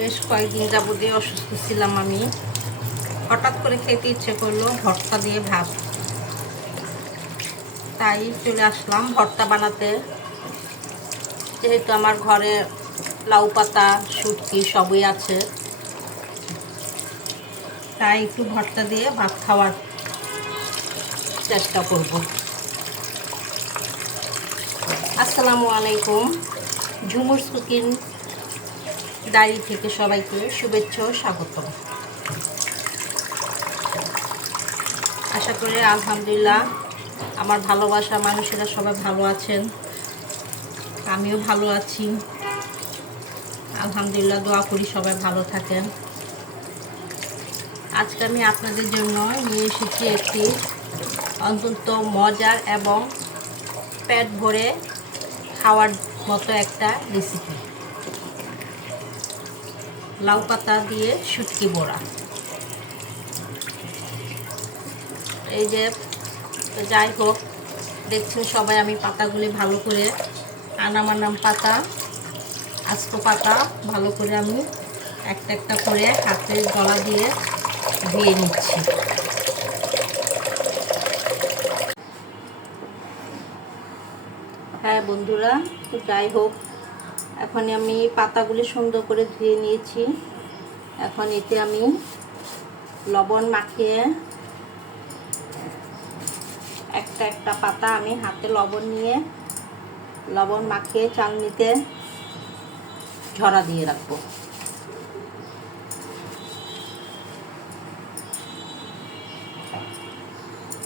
বেশ কয়েকদিন যাবতীয় অসুস্থ ছিলাম আমি। হঠাৎ করে খেতে ইচ্ছে করলো ভর্তা দিয়ে ভাত, তাই চলে আসলাম ভর্তা বানাতে। যেহেতু আমার ঘরে লাউ পাতা, শুটকি সবই আছে, তাই একটু ভর্তা দিয়ে ভাত খাওয়ার চেষ্টা করব। আসসালামু আলাইকুম। ঝুমুরস কুকিং ডায়েরি থেকে সবাইকে শুভেচ্ছা ও স্বাগতম। আশা করি আলহামদুলিল্লাহ আমার ভালোবাসা মানুষেরা সবাই ভালো আছেন, আমিও ভালো আছি। আলহামদুলিল্লাহ, দোয়া করি সবাই ভালো থাকেন। আজকে আমি আপনাদের জন্য নিয়ে এসেছি একটি অত্যন্ত মজার এবং পেট ভরে খাওয়ার মতো একটা রেসিপি, লাউ পাতা দিয়ে শুটকি বড়া। এই যে যাই হোক, দেখছেন সবাই আমি পাতাগুলি ভালো করে আনাম পাতা, আস্ত পাতা ভালো করে আমি একটা একটা করে হাতের গলা দিয়ে ধুয়ে নিচ্ছি। হ্যাঁ বন্ধুরা, তো যাই হোক, এখন আমি পাতাগুলি সুন্দর করে ধুয়ে নিয়েছি। এখন এতে আমি লবণ মাখিয়ে একটা একটা পাতা আমি হাতে লবণ নিয়ে লবণ মাখিয়ে চালনিতে ঝরা দিয়ে রাখবো।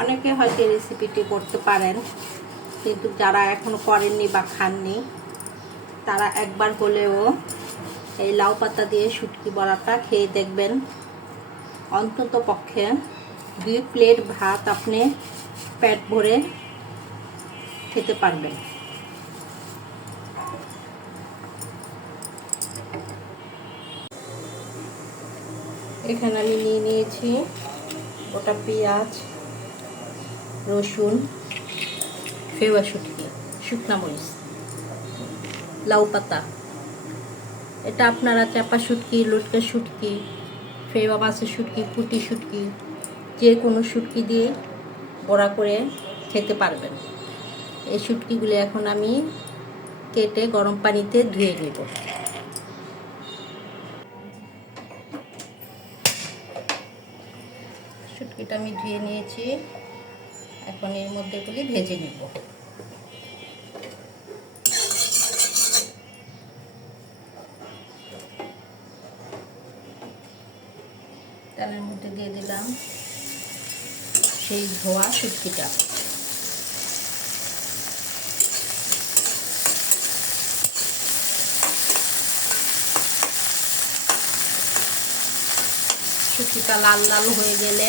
অনেকে হয়তো রেসিপিটি করতে পারেন, কিন্তু যারা এখনো করেননি বা খাননি তারা একবার হলেও এই লাউ পাতা দিয়ে শুটকি বড়াটা খেয়ে দেখবেন। অন্তত পক্ষে 2 প্লেট ভাত আপনি পেট ভরে খেতে পারবেন। এখানে আমি নিয়ে নিয়েছি গোটা পেঁয়াজ, রসুন, ফেওয়া শুটকি, শুকনা মরিচ, লাউ পাতা। এটা আপনারা চাপা শুটকি, লটকা শুটকি, ফেওয়া মাছের শুটকি, পুঁটি শুটকি, যে কোনো শুটকি দিয়ে বড়া করে খেতে পারবেন। এই শুটকিগুলো এখন আমি কেটে গরম পানিতে ধুয়ে নেব। শুটকিটা আমি ধুয়ে নিয়েছি, এখন এর মধ্যে এগুলি ভেজে নেব। তেলের মধ্যে দিয়ে দিলাম সেই ধোয়া শুটকিটা। শুটকিটা লাল লাল হয়ে গেলে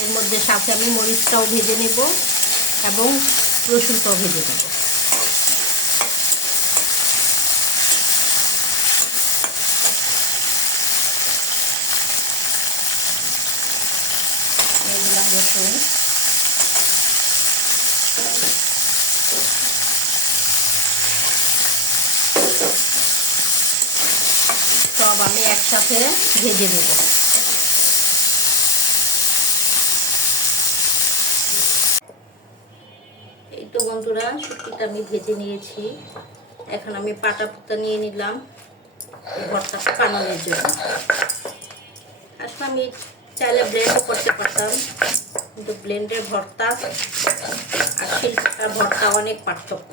এর মধ্যে সাথে আমি মরিচটাও ভেজে নেব এবং রসুনটাও ভেজে নেব। দিয়ে দিলাম রসুন, সব আমি একসাথে ভেজে নেব। এই তো বন্ধুরা, শুটকিটা আমি ভেজে নিয়েছি। এখন আমি পাটা পুতা নিয়ে নিলাম ভর্তাটা বানানোর জন্য। আসলে আমি চাইলে ব্লেন্ডও করতে পারতাম, কিন্তু ব্লেন্ডের ভর্তা আর শিলপাটার ভর্তা অনেক পার্থক্য।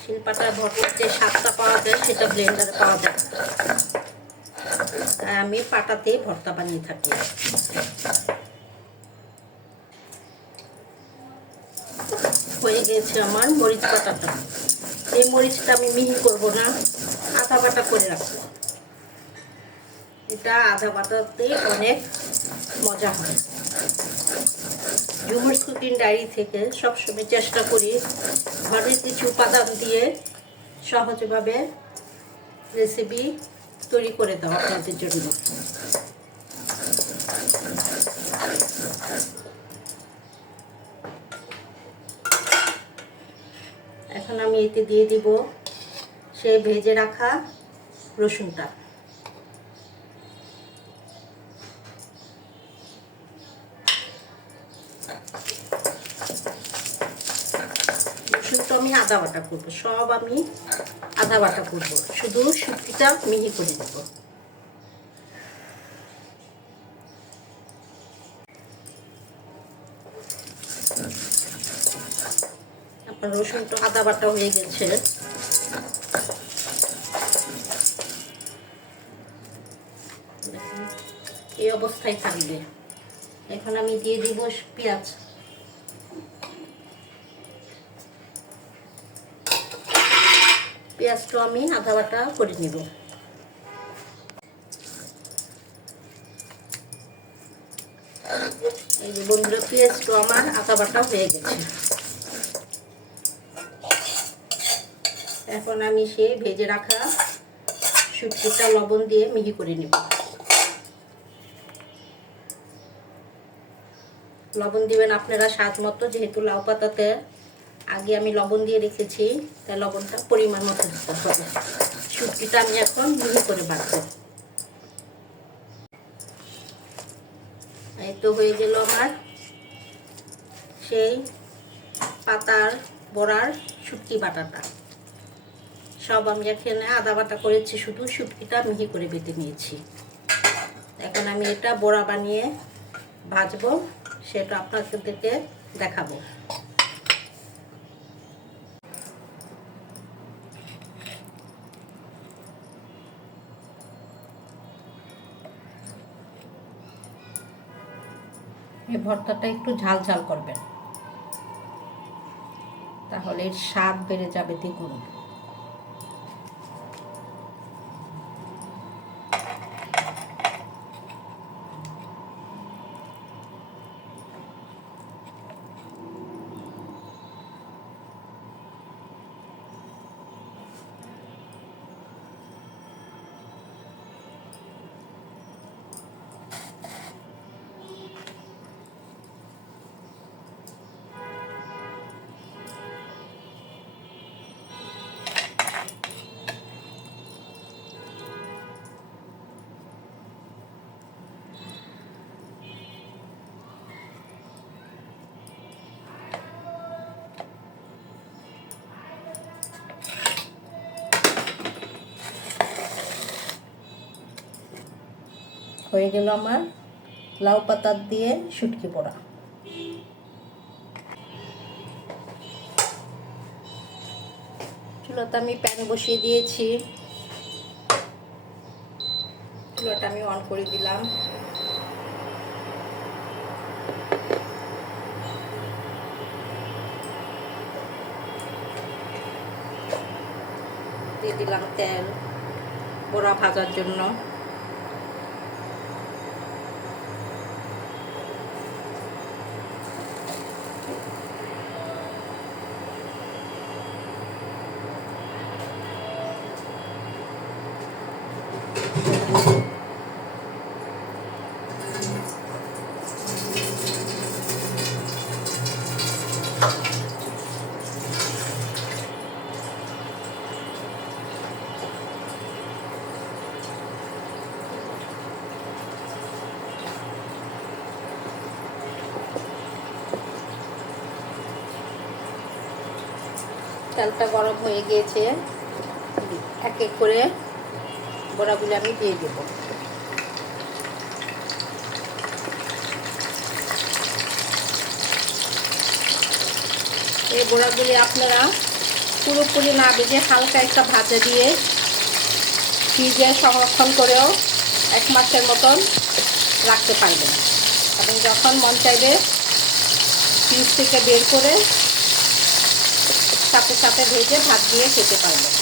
শিলপাটার ভর্তার যে স্বাদটা পাওয়া যায় সেটা ব্লেন্ডারে পাওয়া যায় না, তাই আমি পাটাতেই ভর্তা বানিয়ে থাকি। হয়ে গেছে আমার মরিচ বাটাটা। এই মরিচটা আমি মিহি করব না, আধা বাটা করে রাখবো। এটা আধা বাটাতে অনেক মজা হয়। ঝুমুরস কুকিং ডায়েরি থেকে সবসময় চেষ্টা করি ঘরের কিছু উপাদান দিয়ে সহজভাবে রেসিপি তৈরি করে দেওয়া আপনাদের জন্য। এখন আমি এতে দিয়ে দিব সেই ভেজে রাখা রসুনটা। রসুনটা আমি আদা বাটা করবো, সব আমি আদা বাটা করবো, শুধু শুটকিটা মিহি করে দেবো। আপনার রসুনটা আদা বাটা হয়ে গেছে। এই অবস্থায় থাকবে। এখন আমি দিয়ে দিব পেঁয়াজ। পেঁয়াজটা আমি আদা বাটা করে নিব। এই যে বন্ধুরা, পেঁয়াজটা আমার আদা বাটা হয়ে গেছে। এখন আমি সেই ভেজে রাখা শুটকিটা লবণ দিয়ে মিহি করে নিব। লবণ দিবেন আপনারা স্বাদ মতো, যেহেতু লাউ পাতাতে আগে আমি লবণ দিয়ে রেখেছি, তাই লবণটা পরিমাণ মতো দিতে হবে। শুটকিটা আমি এখন মিহি করে বাটবো। এই তো হয়ে গেল আমার সেই পাতার বড়ার শুটকি বাটাটা। সব আমি এখানে আদা বাটা করেছি, শুধু শুটকিটা মিহি করে বেটে নিয়েছি। এখন আমি এটা বড়া বানিয়ে ভাজবো, সেটা আপনাদেরকে দেখাবো। এই ভর্তাটা একটু ঝাল ঝাল করবেন, তাহলে এর স্বাদ বেড়ে যাবে দ্বিগুণ। হয়ে গেল আমার লাউ পাতা দিয়ে শুটকি পোড়া। চুলাতে আমি প্যান বসিয়ে দিয়েছি, চুলাটা আমি অন করে দিলাম। দিয়ে দিলাম তেল বড়া ভাজার জন্য। তেলটা গরম হয়ে গিয়েছে, এক এক করে বড়াগুলো আমি দিয়ে দেব। এই বড়াগুলি আপনারা পুরোপুরি না ভেজে হালকা একটা ভাজা দিয়ে ফ্রিজে সংরক্ষণ করেও 1 মাসের মতন রাখতে পারবেন, এবং যখন মন চাইবে ফ্রিজ থেকে বের করে সাথে সাথে ভেজে ভাত দিয়ে খেতে পারবেন।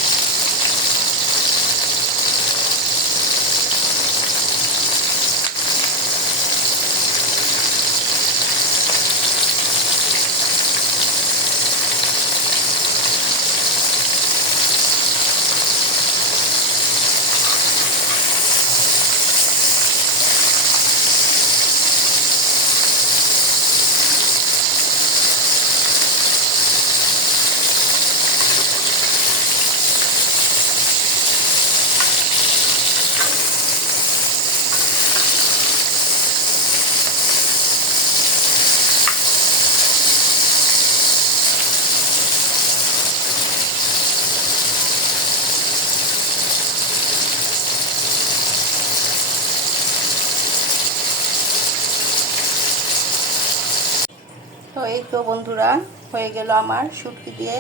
এই তো বন্ধুরা, হয়ে গেল আমার শুটকি দিয়ে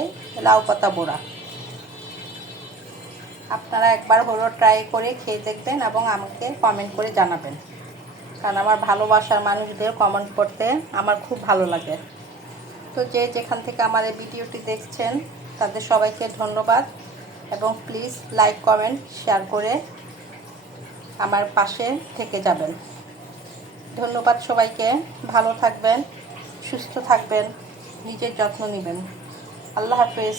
লাউ পাতা বড়া। আপনারা একবার হলো ট্রাই করে খেয়ে দেখবেন এবং আমাকে কমেন্ট করে জানাবেন, কারণ আমার ভালোবাসার মানুষদের কমেন্ট করতে আমার খুব ভালো লাগে। তো যে যেখান থেকে আমার এই ভিডিওটি দেখছেন তাদের সবাইকে ধন্যবাদ, এবং প্লিজ লাইক কমেন্ট শেয়ার করে আমার পাশে থেকে যাবেন। ধন্যবাদ সবাইকে। ভালো থাকবেন, সুস্থ থাকবেন, নিজের যত্ন নেবেন। আল্লাহ হাফেজ।